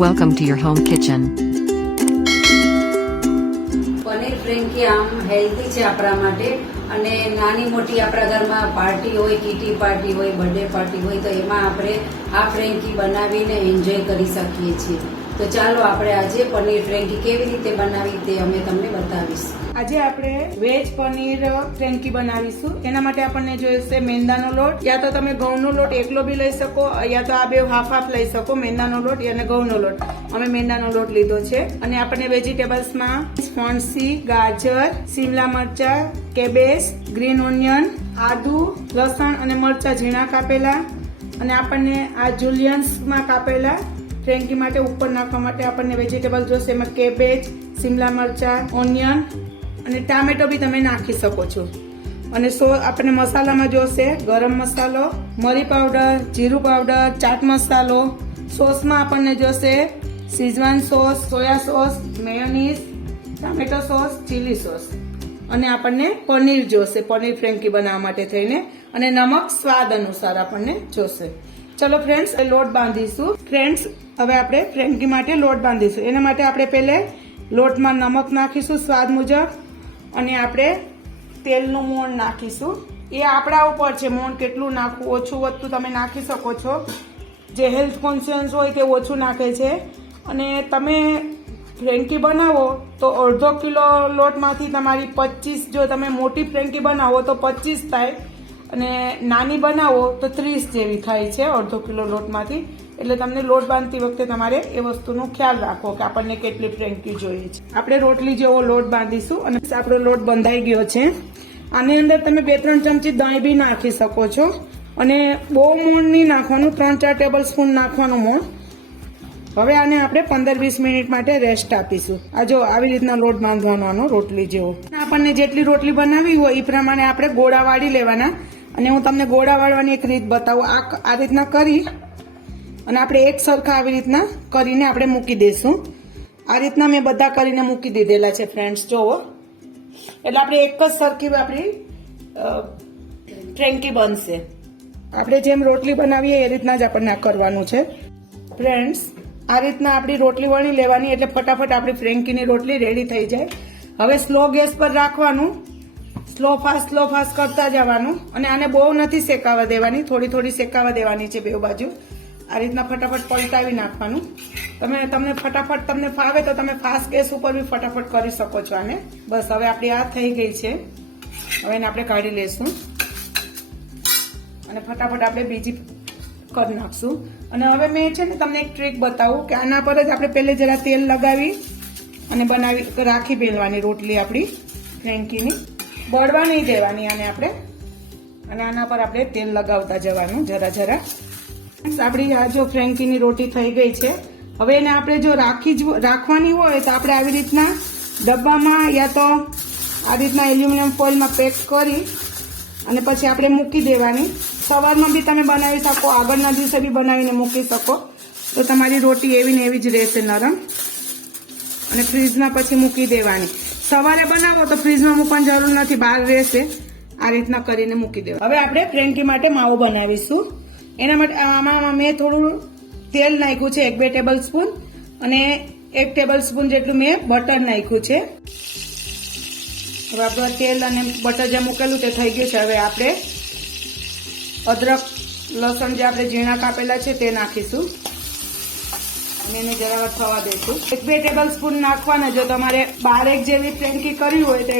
Welcome to your home kitchen. Paneer frankie આમ healthy છે આપણા માટે અને નાની મોટી આપણા ઘરમાં પાર્ટી હોય, કીટી પાર્ટી હોય, બર્થડે પાર્ટી હોય તો એમાં આપણે આ ફ્રેન્કી બનાવીને એન્જોય કરી શકીએ છીએ. તો ચાલો આપણે આજે પનીર ફ્રેન્કી કેવી રીતે બનાવી તે અમે તમને બતાવીશું. આજે આપણે વેજ પનીર ફ્રેન્કી બનાવીશું. એના માટે આપણને જોઈશે મેંદાનો લોટ, યા તો તમે ઘઉંનો લોટ એકલો બી લઈ શકો, યા તો આ બે હાફ હાફ લઈ શકો, મેંદાનો લોટ અને ઘઉંનો લોટ. અમે મેંદાનો લોટ લીધો છે. અને આપણને વેજીટેબલ્સમાં ફણસી, ગાજર, શિમલા મરચા, કેબેજ, ગ્રીન ઓનિયન, આદુ, લસણ અને મરચા ઝીણા કાપેલા, અને આપણને આ જુલિયન્સમાં કાપેલા ફ્રેન્કી માટે ઉપર નાખવા માટે આપણને વેજીટેબલ જોશે. એમાં કેબેજ, શિમલા મરચા, ઓનિયન અને ટામેટો બી તમે નાખી શકો છો. અને આપણને મસાલામાં જોશે ગરમ મસાલો, મરી પાવડર, જીરું પાવડર, ચાટ મસાલો. સોસમાં આપણને જોશે Schezwan sauce, soya sauce, mayonnaise, tomato sauce, chilli sauce. અને આપણને પનીર જોશે પનીર ફ્રેન્કી બનાવવા માટે થઈને, અને નમક સ્વાદ અનુસાર આપણને જોશે. ચલો ફ્રેન્ડ્સ, લોટ બાંધીશું. ફ્રેન્ડ્સ, હવે આપણે ફ્રેન્કી માટે લોટ બાંધીશું. એના માટે આપણે પહેલે લોટમાં નમક નાખીશું સ્વાદ મુજબ, અને આપણે તેલનું મોણ નાખીશું. એ આપણા ઉપર છે, મોણ કેટલું નાખવું, ઓછું વધતું તમે નાખી શકો છો. જે હેલ્થ કોન્શિયસ હોય તે ઓછું નાખે છે. અને તમે ફ્રેન્કી બનાવો તો અડધો કિલો લોટમાંથી તમારી 25, જો તમે મોટી ફ્રેન્કી બનાવો તો 25 થાય, અને નાની બનાવો તો 30 જેવી થાય છે અડધો કિલો લોટમાંથી. એટલે તમને લોટ બાંધતી વખતે તમારે એ વસ્તુનો ખ્યાલ રાખવો કે આપણને કેટલી ફ્રેન્કી જોઈએ છે. આપણે રોટલી જેવો લોટ બાંધીશું, અને આપણો લોટ બંધાઈ ગયો છે. આની અંદર તમે 2-3 ચમચી દહીં બી નાખી શકો છો. અને બહુ મોણ નહીં નાખવાનું, 3-4 ટેબલ સ્પૂન નાખવાનું મોણ. હવે આને આપણે 15-20 મિનિટ માટે રેસ્ટ આપીશું. આ જો આવી રીતના લોટ બાંધવાનો આનો રોટલી જેવો. આપણને જેટલી રોટલી બનાવી હોય એ પ્રમાણે આપણે ગોળા વાળી લેવાના. અને હું તમને ગોળા વાળવાની એક રીત બતાવું. આ રીતના કરી અને આપણે એક સરખા આવી રીતના કરીને આપણે મૂકી દઈશું. આ રીતના મેં બધા કરીને મૂકી દીધેલા છે ફ્રેન્ડ્સ, જોવો. એટલે આપણે એક જ સરખી આપણી ફ્રેન્કી બનશે. આપણે જેમ રોટલી બનાવીએ એ રીતના જ આપણને આ કરવાનું છે ફ્રેન્ડ્સ. આ રીતના આપણી રોટલી વણી લેવાની, એટલે ફટાફટ આપણી ફ્રેન્કીની રોટલી રેડી થઈ જાય. હવે સ્લો ગેસ પર રાખવાનું, સ્લો ફાસ્ટ કરતા જવાનું. અને આને બહુ નથી શેકાવા દેવાની, થોડી થોડી શેકાવા દેવાની છે બે બાજુ. આ રીતના ફટાફટ પલટાવી નાખવાનું. તમને ફટાફટ તમને ફાવે તો તમે ફાસ્ટ ગેસ ઉપર બી ફટાફટ કરી શકો છો આને. બસ હવે આપણી આ થઈ ગઈ છે. હવે એને આપણે કાઢી લઈશું અને ફટાફટ આપણે બીજી કરી નાખશું. અને હવે મેં છે ને તમને એક ટ્રીક બતાવું કે આના પર જ આપણે પહેલે જરા તેલ લગાવી અને બનાવી રાખી બેલવાની રોટલી આપણી ફ્રેન્કીની. બળવા નહીં દેવાની આને આપણે. અને આના પર આપણે તેલ લગાવતા જવાનું જરા જરા. આપણી આ જો ફ્રેન્કીની રોટી થઈ ગઈ છે. હવે એને આપણે જો રાખવાની હોય તો આપણે આવી રીતના ડબ્બામાં યા તો આ રીતના એલ્યુમિનિયમ ફોઇલમાં પેક કરી અને પછી આપણે મૂકી દેવાની. સવારમાં બી તમે બનાવી શકો, આગળના દિવસે બી બનાવીને મૂકી શકો. તો તમારી રોટી એવી ને એવી જ રહેશે નરમ. અને ફ્રીજમાં પછી મૂકી દેવાની. સવારે બનાવો તો ફ્રીજમાં મૂકવાની જરૂર નથી, બહાર રહેશે. આ રીતના કરીને મૂકી દેવા. હવે આપણે ફ્રેન્કી માટે માવો બનાવીશું. એના માટે આમાં મેં થોડું તેલ નાખ્યું છે, 1-2 ટેબલ સ્પૂન, અને 1 ટેબલ સ્પૂન જેટલું મેં બટર નાખ્યું છે. હવે આપણું તેલ અને બટર જે મૂકેલું તે થઈ ગયું છે. હવે આપણે અદરક, લસણ જે આપણે ઝીણા કાપેલા છે તે નાખીશું અને એને જરા થવા દઈશું. 1-2 ટેબલ સ્પૂન નાખવાના. જો તમારે 12 જેવી ફ્રેન્કી કરવી હોય તો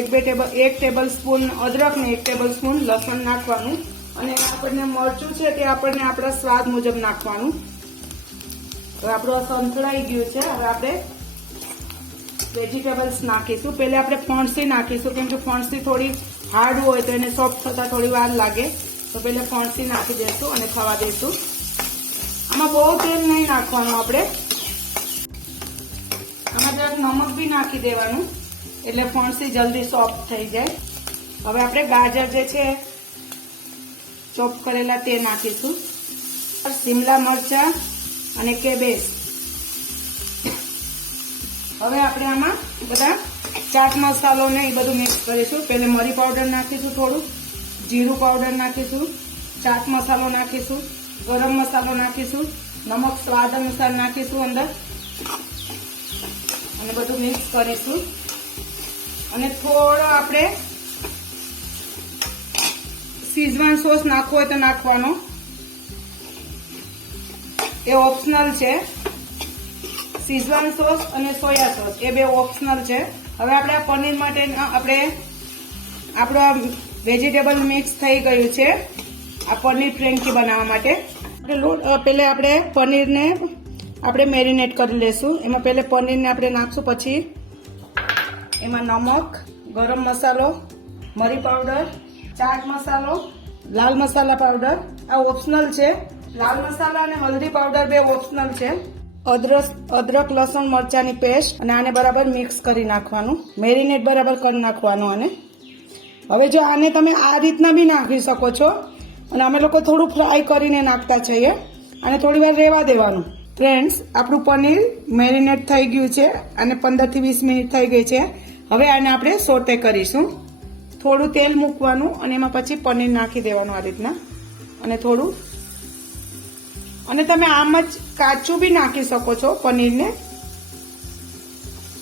1 ટેબલ સ્પૂન અદરક ને 1 ટેબલ સ્પૂન લસણ નાખવાનું. અને આપણને મરચું છે તે આપણને આપણા સ્વાદ મુજબ નાખવાનું. હવે આપણું સંતળાઈ ગયું છે. હવે આપણે વેજીટેબલ્સ નાખીશું. પહેલા આપણે ફણસી નાખીશું, કેમ કે ફણસી થોડી હાર્ડ હોય તો એને સોફ્ટ થતા થોડી વાર લાગે. તો પહેલા ફણસી નાખી દઈશું અને થવા દઈશું. આમાં બહુ તેલ નહીં નાખવાનું આપણે. આમાં જરાક નમક બી નાખી દેવાનું, એટલે ફણસી જલ્દી સોફ્ટ થઈ જાય. હવે આપણે ગાજર જે છે ચોપ કરેલા તે નાખીશું. શિમલા મરચા અને કેબેજ. હવે આપણે આમાં બધા ચાટ મસાલો ને એ બધું મિક્સ કરીશું. પહેલે મરી પાવડર નાખીશું, થોડું જીરું પાવડર નાખીશું, ચાટ મસાલો નાખીશું, ગરમ મસાલો નાખીશું, નમક સ્વાદ અનુસાર નાખીશું અંદર, અને બધું મિક્સ કરીશું. અને થોડો આપણે શીઝવાન સોસ નાખવો હોય તો નાખવાનો, એ ઓપ્શનલ છે. શીઝવાન સોસ અને સોયા સોસ એ બે ઓપ્શનલ છે. હવે આપણે આ પનીર માટે આપણું વેજીટેબલ મિક્સ થઈ ગયું છે આ પનીર ફ્રેન્કી બનાવવા માટે. પહેલા આપણે પનીરને આપણે મેરિનેટ કરી લેશું. એમાં પહેલે પનીરને આપણે નાખશું, પછી એમાં નમક, ગરમ મસાલો, મરી પાવડર, ચાટ મસાલો, લાલ મસાલા પાવડર આ ઓપ્શનલ છે. લાલ મસાલા અને હલ્દી પાવડર બે ઓપ્શનલ છે. અદરક લસણ મરચાની પેસ્ટ, અને આને બરાબર મિક્સ કરી નાખવાનું, મેરિનેટ બરાબર કરી નાખવાનું. અને હવે જો આને તમે આ રીતના બી નાખી શકો છો, અને અમે લોકો થોડું ફ્રાય કરીને નાખતા છીએ. અને થોડી વાર રહેવા દેવાનું. ફ્રેન્ડ્સ, આપણું પનીર મેરિનેટ થઈ ગયું છે અને 15 થી 20 મિનિટ થઈ ગઈ છે. હવે આને આપણે સોટે કરીશું. થોડું તેલ મૂકવાનું અને એમાં પછી પનીર નાખી દેવાનું આ રીતના, અને થોડું, અને તમે આમ જ કાચું બી નાખી શકો છો પનીરને,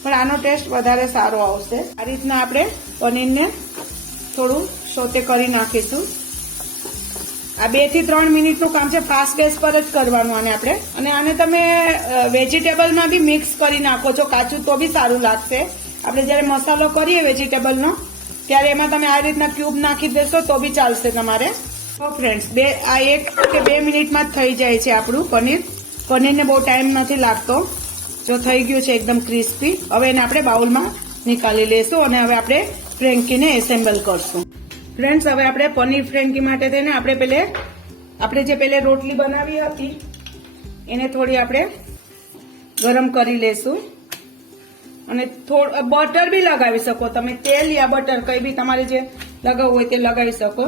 પણ આનો ટેસ્ટ વધારે સારો આવશે. આ રીતના આપણે પનીરને થોડું સોતે કરી નાખીશું. આ 2 થી 3 મિનિટનું કામ છે. ફાસ્ટ ગેસ પર જ કરવાનું આને આપણે. અને આને તમે વેજીટેબલમાં બી મિક્સ કરી નાખો છો કાચું તો બી સારું લાગશે. આપણે જ્યારે મસાલો કરીએ વેજીટેબલનો ત્યારે એમાં તમે આ રીતના ક્યુબ નાખી દેશો તો બી ચાલશે તમારે. તો ફ્રેન્ડ્સ, 1 કે 2 મિનિટમાં જ થઈ જાય છે આપણું પનીર. પનીરને બહુ ટાઈમ નથી લાગતો. જો થઈ ગયું છે એકદમ ક્રિસ્પી. હવે એને આપણે બાઉલમાં નીકાળી લેશું અને હવે આપણે ફ્રેન્કીને એસેમ્બલ કરશું. ફ્રેન્ડ્સ, હવે આપણે પનીર ફ્રેન્કી માટે થઈને આપણે જે પહેલે રોટલી બનાવી હતી એને થોડી આપણે ગરમ કરી લેશું. અને થોડું બટર બી લગાવી શકો તમે, તેલ યા બટર કંઈ બી તમારે જે લગાવવું હોય તે લગાવી શકો.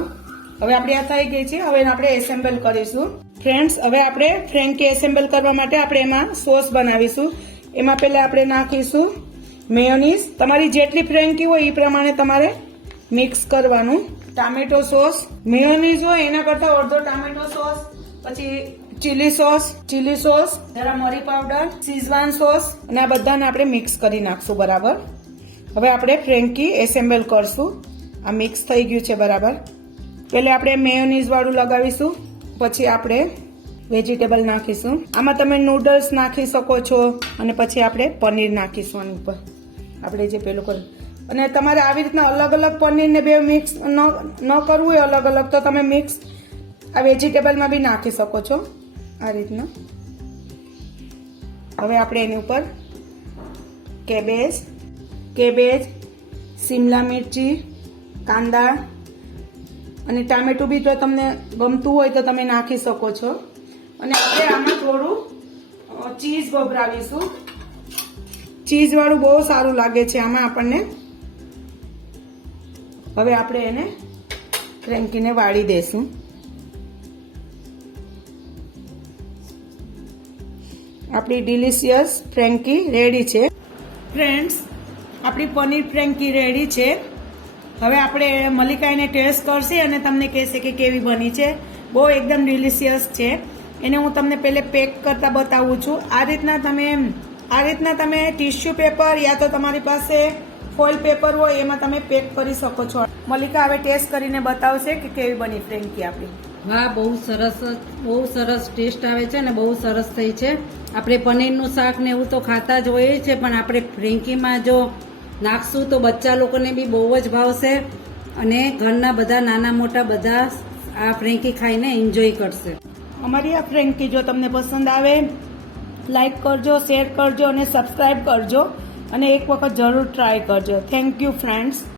હવે આપણે આ થઈ ગઈ છે. હવે આપણે એસેમ્બલ કરીશું. ફ્રેન્ડ્સ, હવે આપણે ફ્રેન્કી એસેમ્બલ કરવા માટે આપણે એમાં સોસ બનાવીશું. એમાં પહેલા આપણે નાખીશું મેયોનીઝ. તમારી જેટલી ફ્રેન્કી હોય એ પ્રમાણે તમારે મિક્સ કરવાનું. ટામેટો સોસ, મેયોનીઝ હોય એના કરતા અડધો ટામેટો સોસ, પછી ચીલી સોસ, જરા મરી પાવડર, શીઝવાન સોસ, અને આ બધાને આપણે મિક્સ કરી નાખશું બરાબર. હવે આપણે ફ્રેન્કી એસેમ્બલ કરશું. આ મિક્સ થઈ ગયું છે બરાબર. પહેલે આપણે મેયોનીઝ વાળું લગાવીશું, પછી આપણે વેજીટેબલ નાખીશું. આમાં તમે નૂડલ્સ નાખી શકો છો, અને પછી આપણે પનીર નાખીશું આની ઉપર આપણે જે પેલું કર્યું. અને તમારે આવી રીતના અલગ અલગ પનીરને બે મિક્સ ન કરવું હોય અલગ અલગ, તો તમે મિક્સ આ વેજીટેબલમાં બી નાખી શકો છો આ રીતના. હવે આપણે એની ઉપર કેબેજ, શિમલા મિરચી, કાંદા અને ટામેટું બી તો તમને ગમતું હોય તો તમે નાખી શકો છો. અને આપણે આમાં થોડું ચીઝ વપરાવીશું. ચીઝ વાળું બહુ સારું લાગે છે આમાં આપણને. હવે આપણે એને ફ્રેન્કીને વાળી દેશું. આપણી ડિલિશિયસ ફ્રેન્કી રેડી છે. ફ્રેન્ડ્સ, આપણી પનીર ફ્રેન્કી રેડી છે. હવે આપણે મલિકા એને ટેસ્ટ કરશે અને તમને કહેશે કે કેવી બની છે. બહુ એકદમ ડિલિશિયસ છે. એને હું તમને પહેલે પેક કરતા બતાવું છું. આ રીતના તમે ટીશ્યુ પેપર યા તો તમારી પાસે ફોઇલ પેપર હોય એમાં તમે પેક કરી શકો છો. મલિકા હવે ટેસ્ટ કરીને બતાવશે કે કેવી બની ફ્રેન્કી આપણી. વાહ, બહુ સરસ ટેસ્ટ આવે છે અને બહુ સરસ થઈ છે. આપણે પનીરનું શાક ને એવું તો ખાતા જ હોઈએ છે, પણ આપણે ફ્રેન્કીમાં જો નાખશું તો બચ્ચા લોકોને બી બહુ જ ભાવશે અને ઘરના બધા નાના મોટા બધા આ ફ્રેન્કી ખાઈને એન્જોય કરશે. અમારી આ ફ્રેન્કી જો તમને પસંદ આવે, લાઈક કરજો, શેર કરજો અને સબસ્ક્રાઈબ કરજો, અને એક વખત જરૂર ટ્રાય કરજો. Thank you friends.